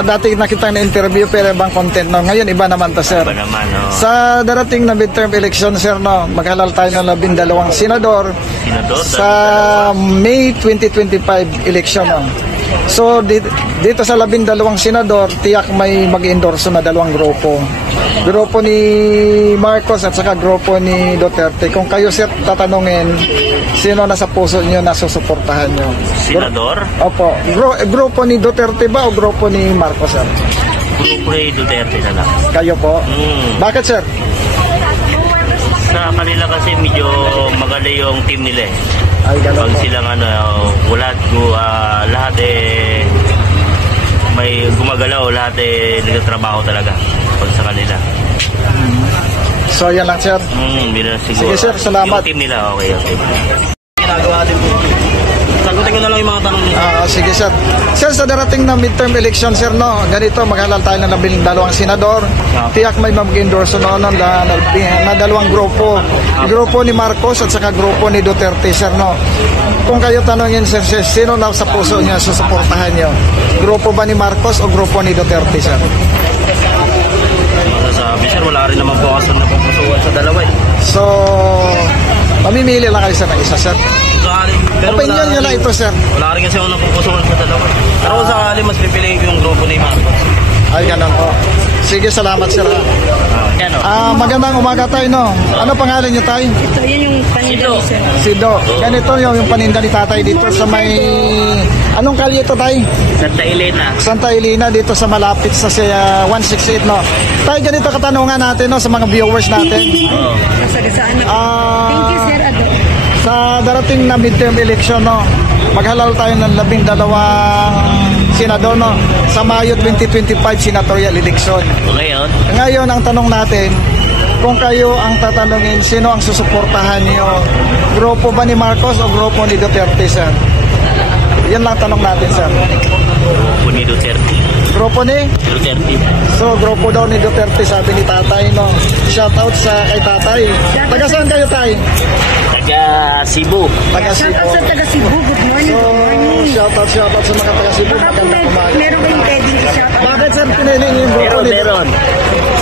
Dati nakita na interview pero ibang content no. Ngayon iba naman to sir. Iba naman, no. Sa darating na midterm election sir no, maghalal tayo ng 12 senador. Senador Sa May 2025 election no. So dito sa 12 senador, tiyak may mag-endorso na dalawang grupo. Grupo ni Marcos at saka grupo ni Duterte. Kung kayo sir tatanungin, sino nasa puso niyo na susuportahan niyo? Senador? Opo. Grupo ni Duterte ba o grupo ni Marcos sir? Grupo ni Duterte na lang. Kayo po? Bakit sir? Sa kanila kasi medyo maganda yung team nila eh. Ay, Pag silang lahat may gumagalaw, lahat nagtatrabaho talaga pag sa kanila. So yan lang sir. Siguro. Sige sir, salamat. Yung team nila, okay. Ginagawa din po. Sagutin ko na lang yung mga tanong niyo. Sige sir. Sir, sa darating na midterm election sir no, ganito maghalal tayo ng 12 senador. Tiyak may mag-endorso noon na dalawang grupo. Grupo ni Marcos at saka grupo ni Duterte sir no. Kung kayo tanongin sir, sino na sa puso niya susuportahan niyo? Grupo ba ni Marcos o grupo ni Duterte sir? Masasabi sir, wala rin naman po kasi napupusuan sa dalawa eh. So, mamimili lang kayo sir ng isa sir. Pero opinion nyo lang ito sir. Wala rin kasi ako napupusuan sa dalawa. Pero kung sakali, mas pipiliin ko yung grupo ni Marcos. Ay, ganun po. Sige, salamat sir. Magandang umaga tayo no. Ano pangalan niyo tayo? Ito, yun yung paninda ni sir. Sido. Ganito yung paninda ni tatay dito sa may... Anong kalye ito tayo? Santa Elena. Santa Elena dito sa malapit sa 168 no. Tayo ganito katanungan natin no sa mga viewers natin. Masagasaan na. Thank you sir, Ado. Sa darating na midterm election no, maghalal tayo ng 12 senador no sa Mayo 2025 senatorial election. Ngayon ang tanong natin, kung kayo ang tatanungin, sino ang susuportahan niyo? Grupo ba ni Marcos o grupo ni Duterte sir? Yan lang tanong natin sir. Grupo ni Duterte. Grupo ni Duterte. So grupo daw ni Duterte sabi ni tatay no. Shout out sa kay tatay. Taga saan kayo tay? Taga Cebu. Taga Cebu. Shout out sa taga Cebu. Good morning. So, shout out sa mga taga Cebu. Magandang umaga. Meron kayong pwedeng i-shout out? Bakit sir piniling yung grupo ni Meron.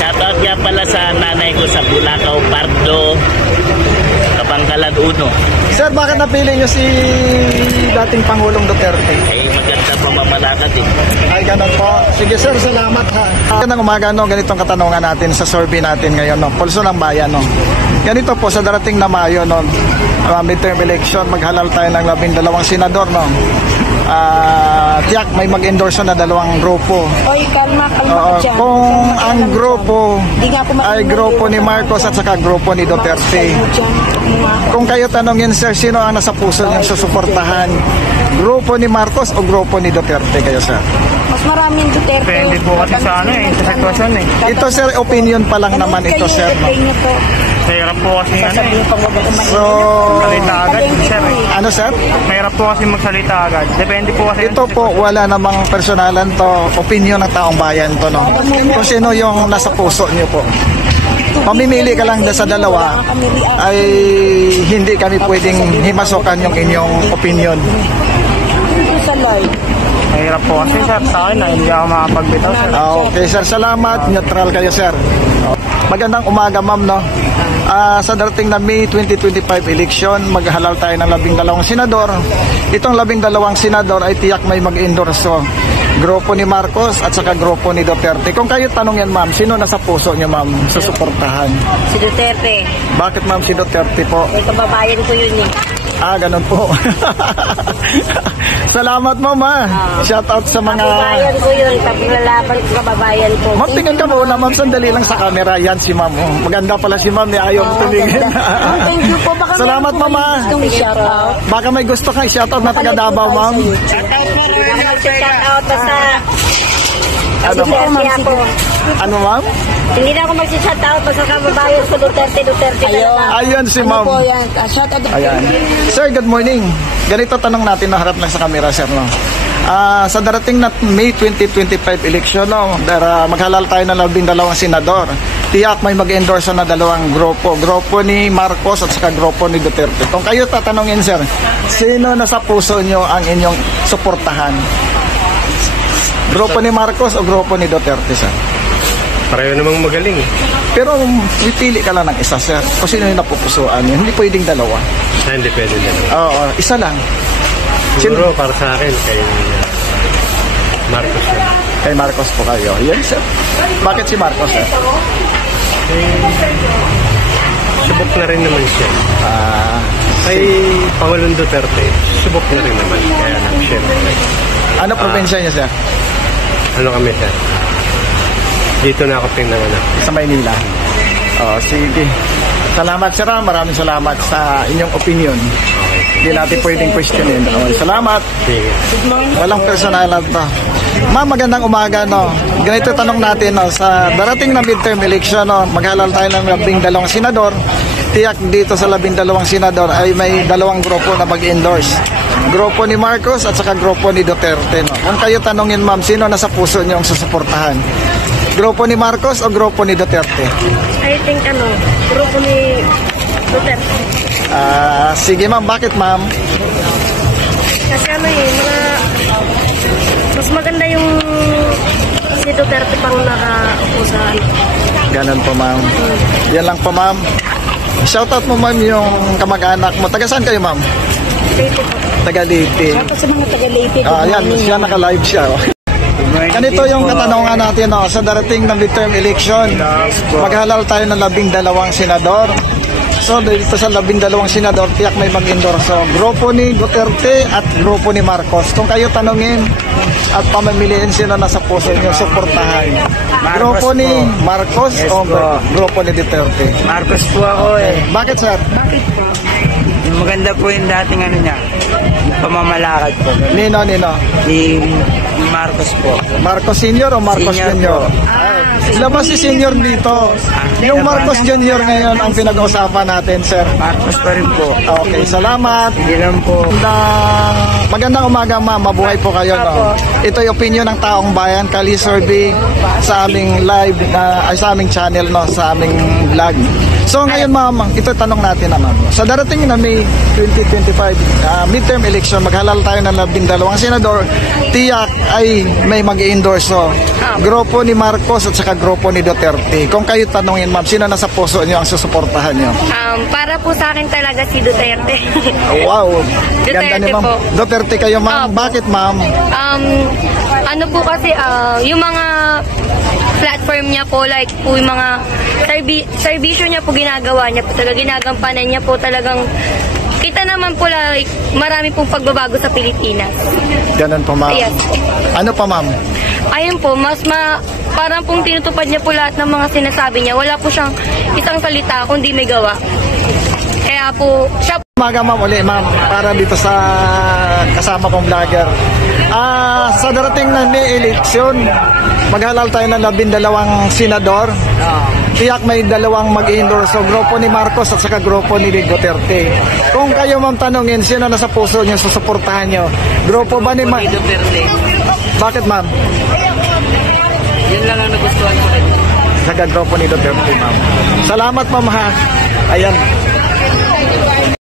Shoutout nga pala sa nanay ko sa Bulacau, Pardo, Kapangkalan 1. Sir, bakit napili niyo si dating Pangulong Duterte? Ay, maganda pamamalakad eh. Ay, ganun po. Sige sir, salamat ha. Magandang umaga no, ganitong katanungan natin sa survey natin ngayon no. Pulso ng bayan no. Ganito po sa darating na Mayo no, midterm election, maghalal tayo ng 12 senador no. Tiyak may mag-endorso na dalawang grupo. Oy, kalma dyan. Kung ang grupo ay grupo ni Marcos at saka grupo ni Duterte. Kung kayo tanongin sir, sino ang nasa puso niyang susuportahan? Grupo ni Marcos o grupo ni Duterte kayo sir? Mas maraming Duterte. Depende po kasi sa sa sitwasyon eh. Ito sir, opinion pa lang naman ito sir. No? Mahirap po kasi So, magsalita agad sir eh. ano sir? Mahirap po kasi magsalita agad. Depende po kasi. Ito po, wala namang personalan to, opinion ng taong bayan to no. Kung sino yung nasa puso niyo po. Pamimili ka lang sa dalawa ay hindi kami pwedeng himasokan yung inyong opinion. Mahirap po kasi sir sa akin na hindi ako makapagbitaw sir. Okay sir, salamat. Neutral kayo sir. Magandang umaga ma'am no. Sa darating na May 2025 election, maghalal tayo ng 12 senador. Itong 12 senador ay tiyak may mag-endorso. Grupo ni Marcos at saka grupo ni Duterte. Kung kayo tanongin ma'am, sino nasa puso niyo ma'am susuportahan? Si Duterte. Bakit ma'am si Duterte po? May kababayan ko yun eh. Ganun po. Salamat ma'am ha. Shout out sa mga... Kababayan ko yun. Paglalaban ko kababayan ko. Ma'am, tingin ka muna ma'am. Sandali lang sa camera. Yan si ma'am. Maganda pala si ma'am. Ayaw tumingin. Thank you po. Baka Salamat ma'am ha. shout out. Baka may gusto kang shout out na taga Davao ma'am. Shout out basta. Ano ma'am? Ano ma'am? Hindi na ako mag-shout out basta kababayan ko Duterte talaga. Ayun si ma'am. Shout out. Ayan. Sir, good morning. Ganito tanong natin na harap lang sa camera sir no. Sa darating na May 2025 election no, maghalal tayo ng 12 senador. Tiyak may mag-endorse na dalawang grupo. Grupo ni Marcos at saka grupo ni Duterte. Kung kayo tatanungin sir, sino nasa puso nyo ang inyong suportahan? Grupo ni Marcos o grupo ni Duterte, sir? Pareho namang magaling. Pero pipili ka lang ng isa, sir. Kung sino yung napupusuan yun. Hindi pwedeng dalawa. Hindi pwede din. Oo, isa lang. Siguro para sa akin kay Marcos na. Kay Marcos po kayo. Yan, sir. Bakit si Marcos, sir? Subok na rin naman siya. Kay Pangulong Duterte, subok na rin naman. Kaya siyempre. Ano probinsya niya, sir? Ano kami sir? Dito na ako pinanganak. Sa Maynila. Oh, sige. Salamat, sir. Maraming salamat sa inyong opinion. Hindi natin pwedeng questionin. Oh, salamat. Sige. Walang personalan to. Ma'am, magandang umaga, no. Ganito tanong natin, no. Sa darating na midterm election, no, maghalal tayo ng 12 senador. Tiyak dito sa 12 senador ay may dalawang grupo na mag-endorse. Grupo ni Marcos at saka grupo ni Duterte, no. Kung kayo tanongin, ma'am, sino nasa puso niyo ang susuportahan? Grupo ni Marcos o grupo ni Duterte? I think grupo ni Duterte. Sige, ma'am. Bakit, ma'am? Kasi mas maganda yung si Duterte pang nakaupo sa Ganun po, ma'am. Yan lang po, ma'am. Shoutout mo, ma'am, yung kamag-anak mo. Taga saan kayo, ma'am? Leyte po. Taga Leyte. Sa mga taga-Leyte. Yan, siya naka-live siya. Ganito yung katanungan natin, no? Sa darating na midterm election, maghalal tayo ng 12 senador. So, dito sa 12 senador, tiyak may mag-endorso. Grupo ni Duterte at grupo ni Marcos. Kung kayo tanungin at pamamiliin sino nasa puso nyo, suportahan. Grupo ni Marcos o grupo ni Duterte? Marcos po ako eh. Bakit, sir? Maganda po yung dating niya, pamamalakad po. Nino. Si Marcos po. Marcos Senior o Marcos Senior Junior? Labas si Senior dito. Yung Marcos Junior ngayon ang pinag-uusapan natin, sir. Marcos pa rin po. Okay, salamat. Hindi lang po. Magandang umaga, ma'am. Mabuhay po kayo, no? Ito yung opinion ng taong bayan. Kali survey sa aming live, sa aming channel, no? Sa aming vlog. So ngayon, ma'am, ito tanong natin naman. Sa darating na May 2025 midterm election, maghalal tayo ng 12 senador. Tiyak ay may mag-endorse. So, grupo ni Marcos at saka grupo ni Duterte. Kung kayo tanongin, ma'am, sino nasa puso niyo ang susuportahan niyo? Para po sa akin talaga si Duterte. Wow. Duterte Ganda ni ma'am. po. Duterte kayo, ma'am. Opo. Bakit, ma'am? Ano po kasi, yung mga platform niya po, like po yung mga servisyo niya po ginagawa niya po talaga, ginagampanan niya po talagang, kita naman po like, marami pong pagbabago sa Pilipinas. Ganun po, ma'am. Yes. Ano pa, ma'am? Ayun po, parang pong tinutupad niya po lahat ng mga sinasabi niya. Wala po siyang isang salita kundi may gawa. Kaya po, siya Umaga, ma'am, uli, ma'am, para dito sa kasama kong vlogger. Sa darating na May election, maghalal tayo ng 12 senador. Tiyak may dalawang mag-endorse. So, grupo ni Marcos at saka grupo ni Duterte. Kung kayo, ma'am, tanungin, sino nasa puso niyo, susuportahan niyo? Grupo ba ni Duterte. Bakit, ma'am? Yan lang ang nagustuhan ko rin. Sa grupo ni Duterte, ma'am. Salamat, ma'am, ha. Ayan.